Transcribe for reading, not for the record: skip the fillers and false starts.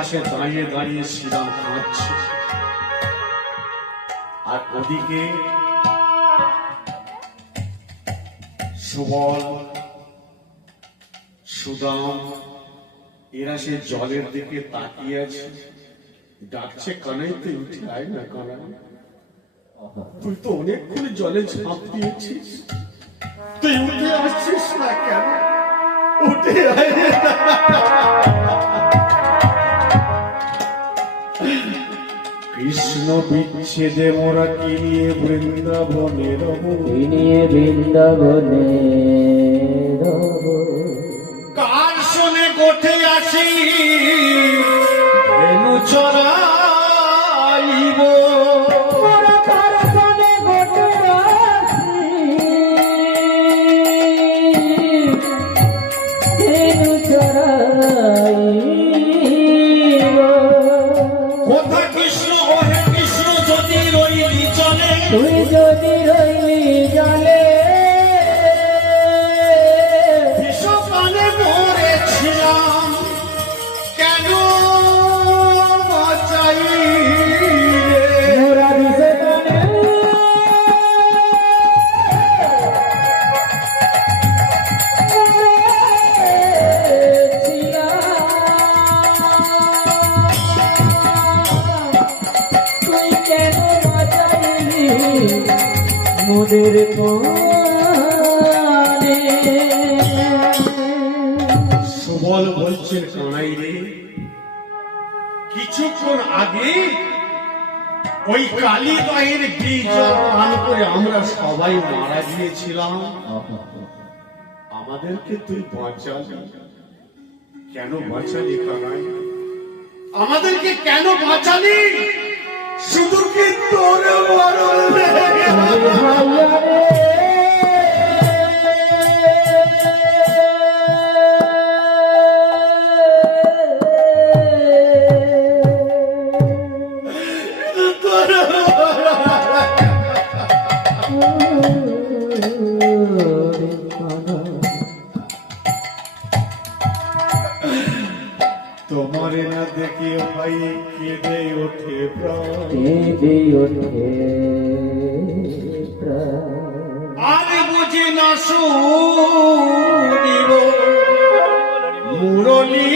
দাঁড়িয়ে দাঁড়িয়ে শ্রীরাম কাঁদছে, আর ওদিকে সুবল সুদাম এরা সে জলের দিকে তাকিয়ে আছে, ডাকছে কানাই তুই উঠে আয় না কানাই, তুই তো অনেকক্ষণ জলে ঝাঁপ দিয়েছিস, তুই উঠে আসছিস না কেন, উঠে আয়। কৃষ্ণ বিচ্ছেদে মোরা কি নিয়ে বৃন্দাবনের কার শোনে গোঠে আসি ধেনু চড়াইব, কোথা কৃষ্ণ ওহে কৃষ্ণ যদি রইলি চলে, তুই যদি রইলি জলে বিশ্বকালে মরেছিলাম কেন বাঁচাইলে, মোরা দিশে গানে তুই কেন বাঁচাইলি মোদের প্রাণে। সুবল বলছেন কানাই রে, কিছুক্ষণ আগে ওই কালী গায়ের বীজ পান করে আমরা সবাই মারা গিয়েছিলাম, আমাদেরকে তুই বাঁচালি, কেন বাঁচালি কানাই, আমাদেরকে কেন বাঁচালি, শুধু কি তোর মরণ লেগে? তোমারে না দেখে ভাই কেঁদে ওঠে প্রাণ, আর বুঝি না শুনিব মুরলী